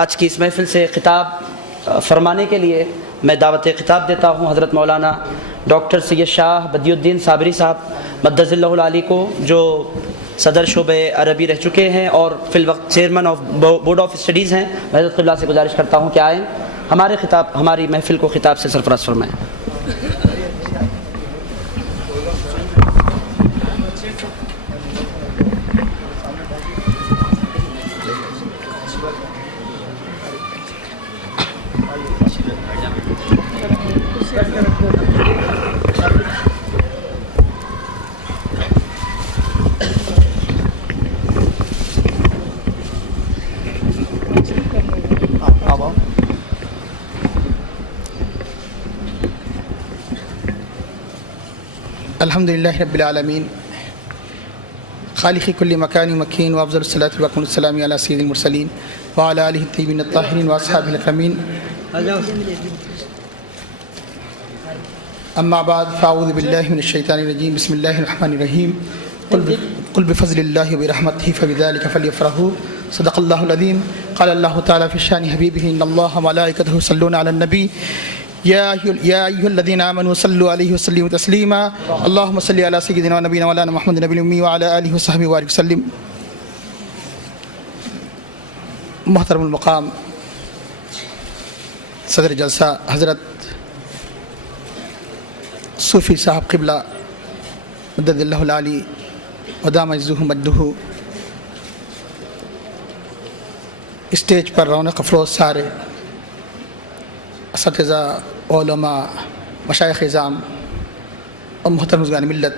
آج کی اس محفل سے خطاب فرمانے کے لیے میں دعوت خطاب دیتا ہوں حضرت مولانا ڈاکٹر سید شاہ بدی الدین صابری صاحب مدظ اللہ العالی کو، جو صدر شعبہ عربی رہ چکے ہیں اور فی الوقت chairman of board of studies ہیں۔ میں حضرت قبلہ سے گزارش کرتا ہوں کہ آئیں ہماری محفل کو خطاب سے سرفراز فرمائیں۔ الحمد للہ رب العالمین خالق کل مکان مکین وافضل الصلاۃ والسلام علی سید المرسلین وعلی آلہ الطیبین الطاہرین واصحابہ الاکرمین، اما بعد فاعوذ باللہ من الشیطان الرجیم، بسم اللہ الرحمن الرحیم، قل بفضل اللہ وبرحمتہ فبذلک فلیفرحوا، صدق اللہ العظیم۔ قال اللہ تعالی فی شان حبیبہ ان اللہ وملائکتہ یصلون علی النبی یا ایھا الذین آمنوا صلوا علیہ وسلموا تسلیما، اللہم صل علی سیدنا ونبینا مولانا محمد نبی الامی وعلی آلہ وصحبہ وبارک وسلم۔ محترم المقام صدر جلسہ حضرت صوفی صاحب قبلہ مدد اللہ العالی ودام عزہ مجدہ، اسٹیج پر رونق افروز سارے اساتذہ، علماء، مشائخ اعظام اور محترم بزرگان ملت،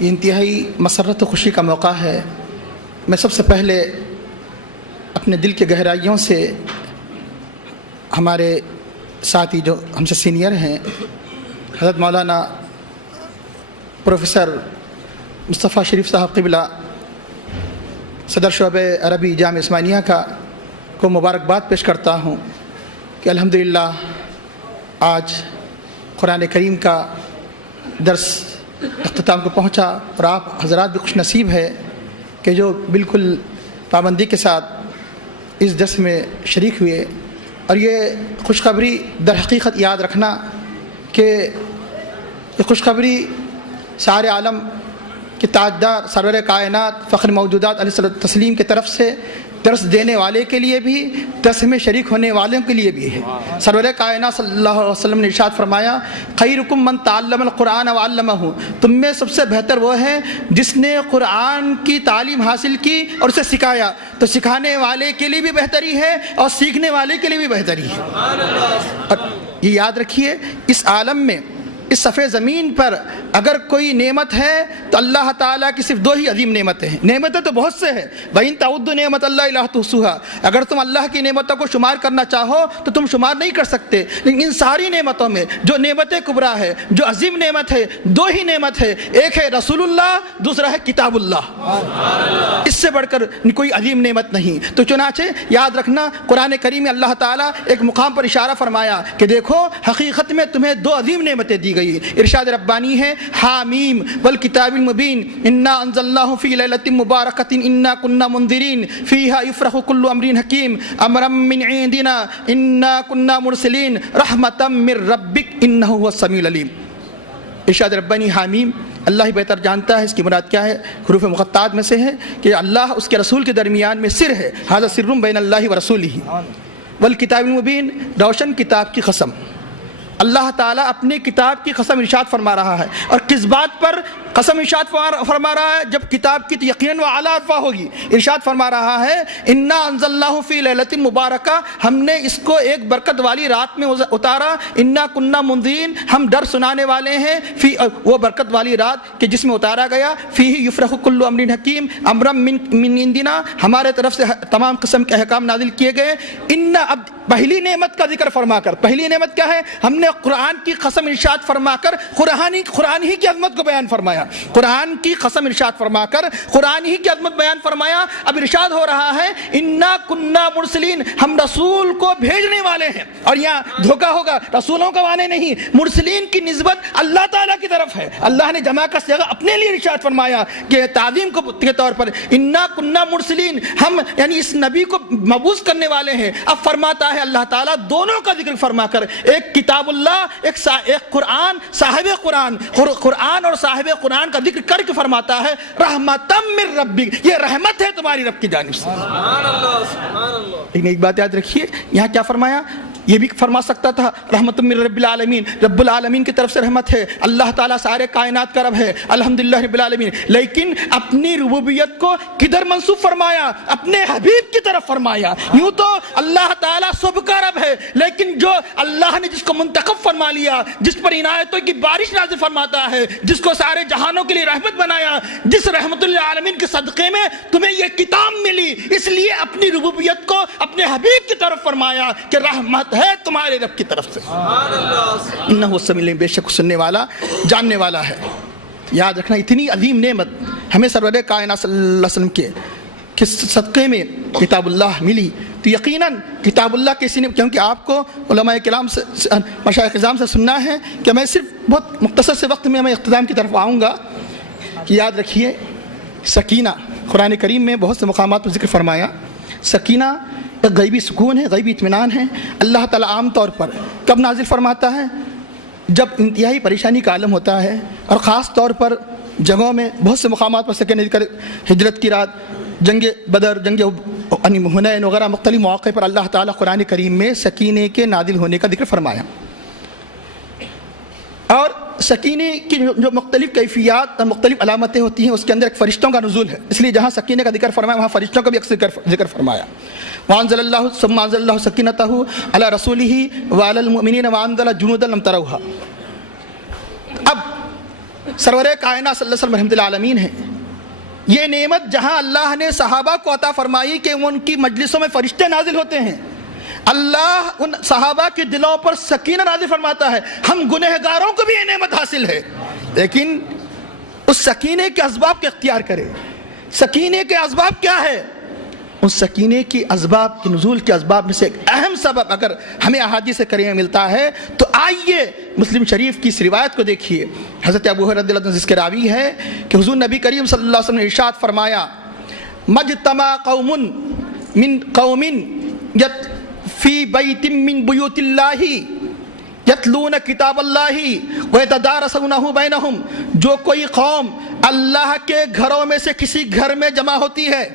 یہ انتہائی مسرت و خوشی کا موقع ہے۔ میں سب سے پہلے اپنے دل کے گہرائیوں سے ہمارے ساتھی جو ہم سے سینئر ہیں، حضرت مولانا پروفیسر مصطفیٰ شریف صاحب قبلہ صدر شعبہ عربی جامعہ عثمانیہ کو مبارکباد پیش کرتا ہوں کہ الحمدللہ آج قرآن کریم کا درس اختتام کو پہنچا، اور آپ حضرات بھی خوش نصیب ہے کہ جو بالکل پابندی کے ساتھ اس درس میں شریک ہوئے۔ اور یہ خوشخبری در حقیقت یاد رکھنا کہ یہ خوشخبری سارے عالم کے تاجدار سرور کائنات فخر موجودات علیہ الصلوۃ والتسلیم کی طرف سے درس دینے والے کے لیے بھی، درس میں شریک ہونے والوں کے لیے بھی ہے۔ سرور کائنات صلی اللہ علیہ وسلم نے ارشاد فرمایا، خیرکم من تعلم القرآن وعلمہ، تم میں سب سے بہتر وہ ہے جس نے قرآن کی تعلیم حاصل کی اور اسے سکھایا۔ تو سکھانے والے کے لیے بھی بہتری ہے اور سیکھنے والے کے لیے بھی بہتری ہے۔ اور یہ یاد رکھیے، اس عالم میں، اس صفحے زمین پر اگر کوئی نعمت ہے تو اللہ تعالیٰ کی صرف دو ہی عظیم نعمتیں ہیں۔ نعمتیں تو بہت سے ہیں، وَإِن تَعُدُّوا نِعْمَتَ اللَّهِ لَا تُحْصُوهَا، اگر تم اللہ کی نعمتوں کو شمار کرنا چاہو تو تم شمار نہیں کر سکتے۔ لیکن ان ساری نعمتوں میں جو نعمت کبریٰ ہے، جو عظیم نعمت ہے، دو ہی نعمت ہے، ایک ہے رسول اللہ، دوسرا ہے کتاب اللہ۔ اس سے بڑھ کر کوئی عظیم نعمت نہیں۔ تو چنانچہ یاد رکھنا، قرآن کریم میں اللہ تعالیٰ ایک مقام پر اشارہ فرمایا کہ دیکھو حقیقت میں تمہیں دو عظیم نعمتیں دی گئی۔ ارشاد ربانی ہے، حامیم والکتاب المبین، انا انزلناہ فی لیلۃ مبارکۃ انا کنا منذرین فیہا یفرح کل امر حکیم امرا من عندنا انا کنا مرسلین رحمتا من ربک انہ هو السمیع العلیم۔ ارشاد ربانی حامیم، اللہ ہی بہتر جانتا ہے اس کی مراد کیا ہے۔ حروف مقطعات میں سے ہے کہ اللہ اس کے رسول کے درمیان میں سر ہے، ھذا سر بین اللہ ورسولہ۔ والکتاب المبین، روشن کتاب کی قسم، اللہ تعالیٰ اپنی کتاب کی قسم ارشاد فرما رہا ہے۔ اور کس بات پر قسم ارشاد فرما رہا ہے؟ جب کتاب کی تو یقیناً وہ اعلیٰ عرفہ ہوگی۔ ارشاد فرما رہا ہے، انا انزلناہ فی لیلۃ مبارکہ، ہم نے اس کو ایک برکت والی رات میں اتارا۔ انا کنا منذرین، ہم ڈر سنانے والے ہیں، فی وہ برکت والی رات کہ جس میں اتارا گیا، فیہ یفرح کل امر حکیم امرا من عندنا، ہمارے طرف سے تمام قسم کے احکام نازل کیے گئے۔ اب پہلی نعمت کا ذکر فرما کر، پہلی نعمت کیا ہے؟ ہم نے نے قرآن کی قسم ارشاد فرما کر قرآن ہی کی عظمت کو بیان فرمایا، قرآن کی قسم ارشاد فرما کر قرآن ہی کی عظمت بیان فرمایا۔ اب ارشاد ہو رہا ہے انا کننا مرسلین، ہم رسول کو بھیجنے والے ہیں، اور یہاں دھوکہ ہوگا، رسولوں کا معنی نہیں، مرسلین کی نسبت اللہ تعالیٰ کی طرف ہے۔ اللہ نے جمع کا صیغہ اپنے لیے ارشاد فرمایا کہ تعظیم کے طور پر انا کننا مرسلین، ہم یعنی اس نبی کو مبعوث کرنے والے ہیں۔ اب فرماتا ہے اللہ تعالیٰ دونوں کا ذکر فرما کر، ایک کتاب اللہ، ایک قرآن، صاحب قرآن اور صاحب قرآن کا ذکر کر کے فرماتا ہے رحمتم من ربک، یہ رحمت ہے تمہاری رب کی جانب سے۔ سبحان اللہ سبحان اللہ۔ لیکن ایک بات یاد رکھیے، یہاں کیا فرمایا؟ یہ بھی فرما سکتا تھا رحمت من رب العالمین، رب العالمین کی طرف سے رحمت ہے، اللہ تعالیٰ سارے کائنات کا رب ہے، الحمدللہ رب العالمین، لیکن اپنی ربوبیت کو کدھر منسوب فرمایا؟ اپنے حبیب کی طرف فرمایا۔ یوں تو اللہ تعالیٰ سب کا رب ہے، لیکن جو اللہ نے جس کو منتخب فرما لیا، جس پر عنایتوں کی بارش نازل فرماتا ہے، جس کو سارے جہانوں کے لیے رحمت بنایا، جس رحمت للعالمین کے صدقے میں تمہیں یہ کتاب ملی، اس لیے اپنی ربوبیت کو اپنے حبیب کی طرف فرمایا کہ رحمت ہے تمہارے رب کی طرف سے۔ انہ سمیع بے شک سننے والا جاننے والا ہے۔ یاد رکھنا اتنی عظیم نعمت ہمیں سرور کائنات صلی اللہ علیہ وسلم کے صدقے میں کتاب اللہ ملی، تو یقیناً کتاب اللہ کے سینے، کیونکہ آپ کو علماء کرام سے مشائخ کرام سے سننا ہے کہ میں صرف بہت مختصر سے وقت میں اختتام کی طرف آؤں گا کہ یاد رکھیے سکینہ قرآن کریم میں بہت سے مقامات پر ذکر فرمایا۔ سکینہ ایک غیبی سکون ہے، غیبی اطمینان ہے۔ اللہ تعالیٰ عام طور پر کب نازل فرماتا ہے؟ جب انتہائی پریشانی کا عالم ہوتا ہے، اور خاص طور پر جگہوں میں بہت سے مقامات پر سکینہ ذکر، ہجرت کی رات، جنگ بدر، جنگ حنین وغیرہ مختلف مواقع پر اللہ تعالیٰ قرآن کریم میں سکینے کے نازل ہونے کا ذکر فرمایا۔ اور سکینے کی جو مختلف کیفیات اور مختلف علامتیں ہوتی ہیں، اس کے اندر ایک فرشتوں کا نزول ہے، اس لیے جہاں سکینے کا ذکر فرمایا وہاں فرشتوں کا بھی ذکر فرمایا۔ وانزل اللہ ثم انزل اللہ سکینتہ علی رسولہ وعلی المؤمنین وانزل جنودا لم تروها۔ اب سرور کائنات صلی اللہ علیہ وسلم رحمۃ العالمین ہے، یہ نعمت جہاں اللہ نے صحابہ کو عطا فرمائی کہ ان کی مجلسوں میں فرشتے نازل ہوتے ہیں، اللہ ان صحابہ کے دلوں پر سکینہ نازل فرماتا ہے، ہم گنہگاروں کو بھی یہ نعمت حاصل ہے، لیکن اس سکینے کے اسباب کے اختیار کرے۔ سکینے کے اسباب کیا ہے؟ اس سکینے کی اسباب کے نزول کے اسباب میں سے ایک اہم سبب اگر ہمیں احادیث کریمہ ملتا ہے تو آئیے مسلم شریف کی اس روایت کو دیکھیے۔ حضرت ابو ہریرہ رضی اللہ عنہ جس کے راوی ہے کہ حضور نبی کریم صلی اللہ علیہ وسلم نے ارشاد فرمایا مجتمع قوم من قوم فی بیت من بیوت اللہ یتلون کتاب اللہ ویتدارسونہ بینہم، جو کوئی قوم اللہ کے گھروں میں سے کسی گھر میں جمع ہوتی ہے،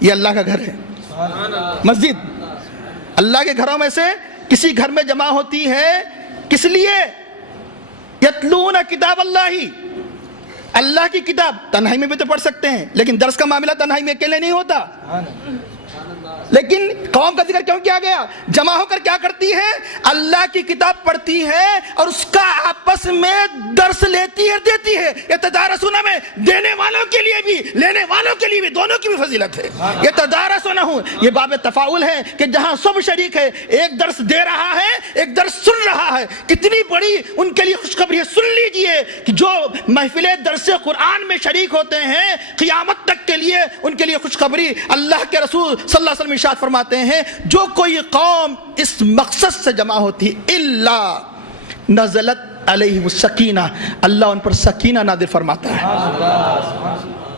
یہ اللہ کا گھر ہے، مسجد اللہ کے گھروں میں سے کسی گھر میں جمع ہوتی ہے، کس لیے؟ یتلون کتاب اللہ، اللہ کی کتاب تنہائی میں بھی تو پڑھ سکتے ہیں، لیکن درس کا معاملہ تنہائی میں اکیلے نہیں ہوتا، لیکن قوم کا ذکر کیوں کیا گیا؟ جمع ہو کر کیا کرتی ہے؟ اللہ کی کتاب پڑھتی ہے اور اس کا آپس میں درس لیتی ہے، دیتی ہے۔ یہ تدارسونہ میں دینے والوں کے لیے بھی لینے والوں کے لیے بھی دونوں کی بھی فضیلت ہے۔ یہ تدارسونہ یہ باب تفاعل ہے کہ جہاں سب شریک ہے، ایک درس دے رہا ہے، ایک درس سن رہا ہے، کتنی بڑی ان کے لیے خوشخبری ہے۔ سن لیجئے کہ جو محفل درس قرآن میں شریک ہوتے ہیں، قیامت تک کے لیے ان کے لیے خوشخبری اللہ کے رسول صلی اللہ علیہ وسلم ارشاد فرماتے ہیں جو کوئی قوم اس مقصد سے جمع ہوتی الا نزلت علیہم السکینہ، اللہ ان پر سکینہ نازل فرماتا ہے۔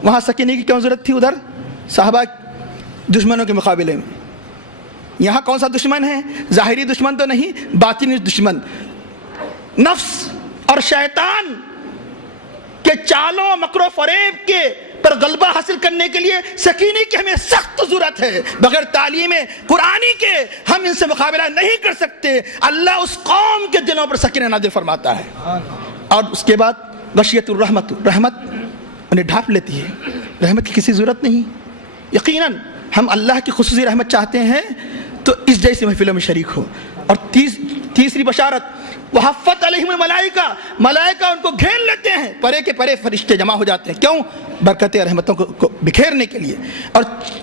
وہاں سکینے کی کیوں ضرورت تھی؟ ادھر صحابہ دشمنوں کے مقابلے میں، یہاں کون سا دشمن ہے؟ ظاہری دشمن تو نہیں، باطنی دشمن، نفس اور شیطان کے چالوں مکر و فریب کے پر غلبہ حاصل کرنے کے لیے سکینے کی ہمیں سخت ضرورت ہے۔ بغیر تعلیم قرآنی کے ہم ان سے مقابلہ نہیں کر سکتے۔ اللہ اس قوم کے دلوں پر سکینہ نازل فرماتا ہے، اور اس کے بعد غشیت الرحمت، رحمت انہیں ڈھانپ لیتی ہے، رحمت کی کسی ضرورت نہیں۔ یقیناً ہم اللہ کی خصوصی رحمت چاہتے ہیں تو اس جیسی محفلوں میں شریک ہو۔ اور تیسری بشارت وحفت علیہم الملائکہ، ملائکہ ان کو گھیر لیتے ہیں، پرے کے پرے فرشتے جمع ہو جاتے ہیں، کیوں؟ برکت رحمتوں کو بکھیرنے کے لیے۔ اور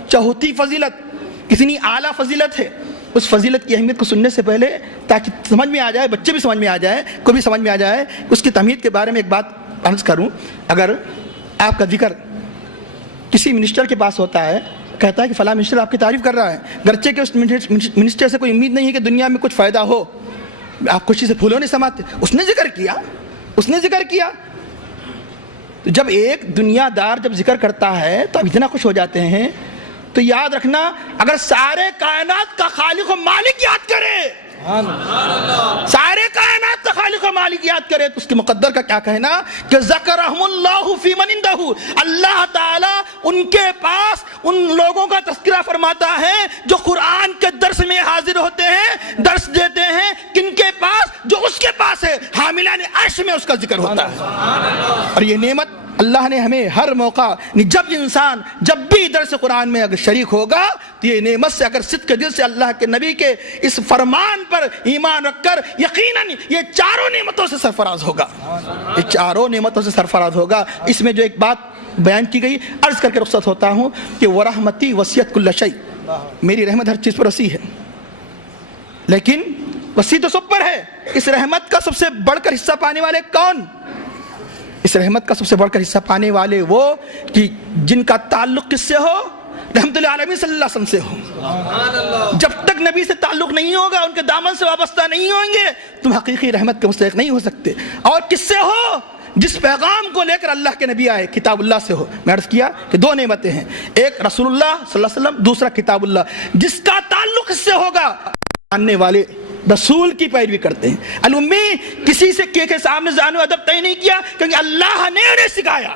چوتھی فضیلت کتنی اعلیٰ فضیلت ہے اس فضیلت کی اہمیت کو سننے سے پہلے تاکہ سمجھ میں آ جائے، بچے بھی سمجھ میں آ جائے، کو بھی سمجھ میں آ جائے، اس کی تہمیت کے بارے میں ایک بات عرض کروں۔ اگر آپ کا ذکر کسی منسٹر کے پاس ہوتا ہے، کہتا ہے کہ فلاں منسٹر آپ کی تعریف کر رہا ہے، گرچہ کہ اس منسٹر سے کوئی امید نہیں ہے کہ دنیا میں کچھ فائدہ ہو، آپ خوشی سے پھولوں نہیں سماتے، اس نے ذکر کیا۔ تو جب ایک دنیا دار جب ذکر کرتا ہے تو آپ اتنا خوش ہو جاتے ہیں، تو یاد رکھنا اگر سارے کائنات کا خالق و مالک یاد کرے، سارے کائنات کا خالق و مالک یاد کرے، تو اس کے مقدر کا کیا کہنا کہ ذکرہم اللہ فی من عندہ، اللہ تعالیٰ ان کے پاس ان لوگوں کا تذکرہ فرماتا ہے جو قرآن کے درس میں حاضر ہوتے ہیں، درس دیتے ہیں، کن کے پاس؟ جو اس کے پاس ہے، حاملان عرش میں اس کا ذکر ہوتا ہے۔ اور یہ نعمت اللہ نے ہمیں ہر موقع، جب انسان جب بھی درس قرآن میں اگر شریک ہوگا تو یہ نعمت سے اگر صدق دل سے اللہ کے نبی کے اس فرمان پر ایمان رکھ کر یقیناً یہ چاروں نعمتوں سے سرفراز ہوگا، یہ چاروں نعمتوں سے سرفراز ہوگا۔ اس میں جو ایک بات بیان کی گئی، عرض کر کے رخصت ہوتا ہوں کہ وَرَحْمَتِي وَسِعَتْ كُلَّ شَيْءٍ، میری رحمت ہر چیز پر وسیع ہے، لیکن وسیع تو سب پر ہے۔ اس رحمت کا سب سے بڑھ کر حصہ پانے والے کون؟ اس رحمت کا سب سے بڑھ کر حصہ پانے والے وہ کہ جن کا تعلق کس سے ہو؟ رحمت العالمین صلی اللہ علیہ وسلم سے ہو۔ جب تک نبی سے تعلق نہیں ہوگا، ان کے دامن سے وابستہ نہیں ہوں گے، تم حقیقی رحمت کے مستحق نہیں ہو سکتے۔ اور کس سے ہو؟ جس پیغام کو لے کر اللہ کے نبی آئے، کتاب اللہ سے ہو۔ میں عرض کیا کہ دو نعمتیں ہیں، ایک رسول اللہ صلی اللہ علیہ وسلم، دوسرا کتاب اللہ۔ جس کا تعلق اس سے ہوگا، ماننے والے رسول کی پیروی کرتے ہیں۔ الامی کسی سے کے سامنے زان و ادب طے نہیں کیا، کیونکہ اللہ نے انہیں سکھایا،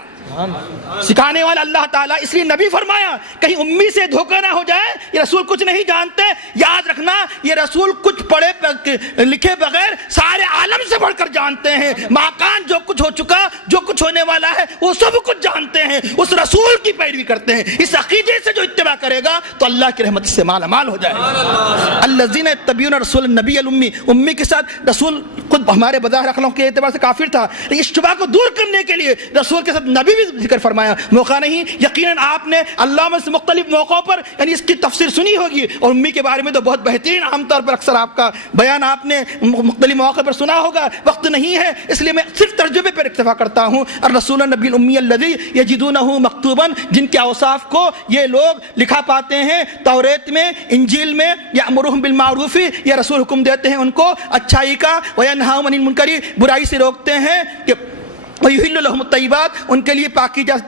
سکھانے والا اللہ تعالیٰ، اس لیے نبی فرمایا کہیں امی سے دھوکہ نہ ہو جائے، یہ رسول کچھ نہیں جانتے۔ یاد رکھنا یہ رسول کچھ پڑھے لکھے بغیر سارے عالم سے بڑھ کر جانتے ہیں، ماکان جو کچھ ہو چکا، جو کچھ ہونے والا ہے، وہ سب کچھ جانتے ہیں، اس رسول کی پیروی کرتے ہیں۔ اس عقیدے سے جو اتباع کرے گا تو اللہ کی رحمت سے مالا مال ہو جائے گا۔ الذین یتبعون رسول النبی الامی، امی کے ساتھ رسول خود ہمارے بظاہر اخلاق کے اعتبار سے کافر تھا، لیکن اس شبہ کو دور کرنے کے لیے رسول کے ساتھ نبی بھی ذکر فرمایا۔ موقع نہیں، یقیناً آپ نے علامہ سے مختلف موقعوں پر یعنی اس کی تفسیر سنی ہوگی، اور امی کے بارے میں تو بہت بہترین عام طور پر اکثر آپ کا بیان آپ نے مختلف مواقع پر سنا ہوگا۔ وقت نہیں ہے، اس لیے میں صرف ترجمے پر اکتفا کرتا ہوں۔ الرسول النبی الامی الذی یجدونہ مکتوبا، جن کے اوصاف کو یہ لوگ لکھا پاتے ہیں توریت میں، انجیل میں، یأمرہم بالمعروف، یہ رسول حکم دیتے ہیں ان کو اچھائی کا، وینہاہم عن المنکر، برائی سے روکتے ہیں، کہ وَيُحِلُّ لَهُمُ الطَّيِّبَاتِ، ان کے لیے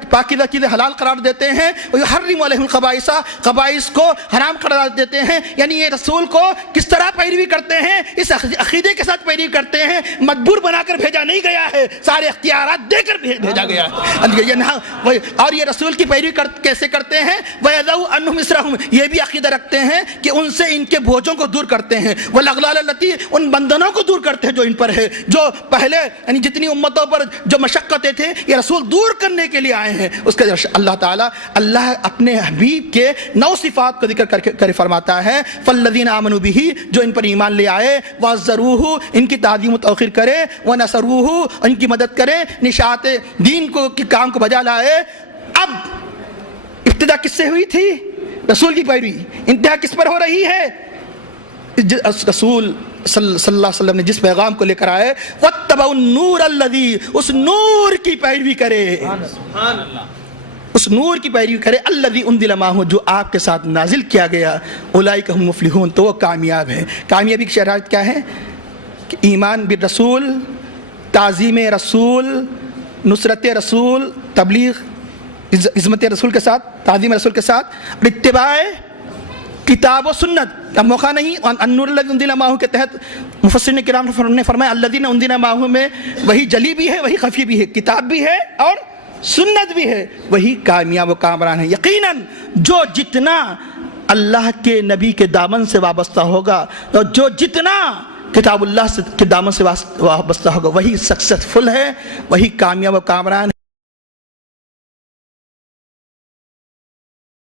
پاکیزہ چیزیں حلال قرار دیتے ہیں، وَيُحَرِّمُ عَلَيْهِمُ الْخَبَائِثَ، خبائث کو حرام قرار دیتے ہیں۔ یعنی یہ رسول کو کس طرح پیروی کرتے ہیں، اس عقیدے کے ساتھ پیروی کرتے ہیں، مجبور بنا کر بھیجا نہیں گیا ہے، سارے اختیارات دے کر بھیجا گیا ہے۔ اور یہ رسول کی پیروی کیسے کرتے ہیں؟ وَيَضَعُ عَنْهُمْ إِصْرَهُمْ، یہ بھی عقیدہ رکھتے ہیں کہ ان سے ان کے بوجھوں کو دور کرتے ہیں، وَالْأَغْلَالَ الَّتِي، ان بندھنوں کو دور کرتے ہیں جو ان پر ہے، جو پہلے یعنی جتنی امتوں پر جو مشقتیں تھے یہ رسول دور کرنے کے لیے آئے ہیں۔ اس کا اللہ تعالیٰ اپنے حبیب کے 9 صفات کو ذکر کر فرماتا ہے، فالذین آمنوا بہ، جو ان پر ایمان لے آئے، وعزروہ، ان کی تعظیم و توقیر کرے، ونصروہ، ان کی مدد کرے، نشاط دین کو کے کام کو بجا لائے۔ اب ابتدا کس سے ہوئی تھی؟ رسول کی پیروی۔ انتہا کس پر ہو رہی ہے؟ رسول صلی اللہ علیہ وسلم نے جس پیغام کو لے کر آئے، وَاتَّبَعُوا النُّورَ الَّذِي، اس نور کی پیروی کرے، اس نور کی پیروی کرے، الَّذِي أُنزِلَ مَعَهُ، جو آپ کے ساتھ نازل کیا گیا، أُولَئِكَ هُمُ الْمُفْلِحُونَ، تو وہ کامیاب ہے۔ کامیابی کی شرائط کیا ہے؟ کہ ایمان بالرسول، تعظیم رسول، نصرت رسول، تبلیغ عظمت رسول کے ساتھ، تعظیم رسول کے ساتھ، اور اتباع کتاب و سنت۔ اب موقع نہیں، النور الذی انزل معہ کے تحت مفسرین کرام نے فرمایا الذین انزل معہ میں وہی جلی بھی ہے، وہی خفی بھی ہے، کتاب بھی ہے اور سنت بھی ہے، وہی کامیاب و کامران ہے۔ یقیناً جو جتنا اللہ کے نبی کے دامن سے وابستہ ہوگا، اور جو جتنا کتاب اللہ کے دامن سے وابستہ ہوگا، وہی سکسیسفل ہے، وہی کامیاب و کامران ہے۔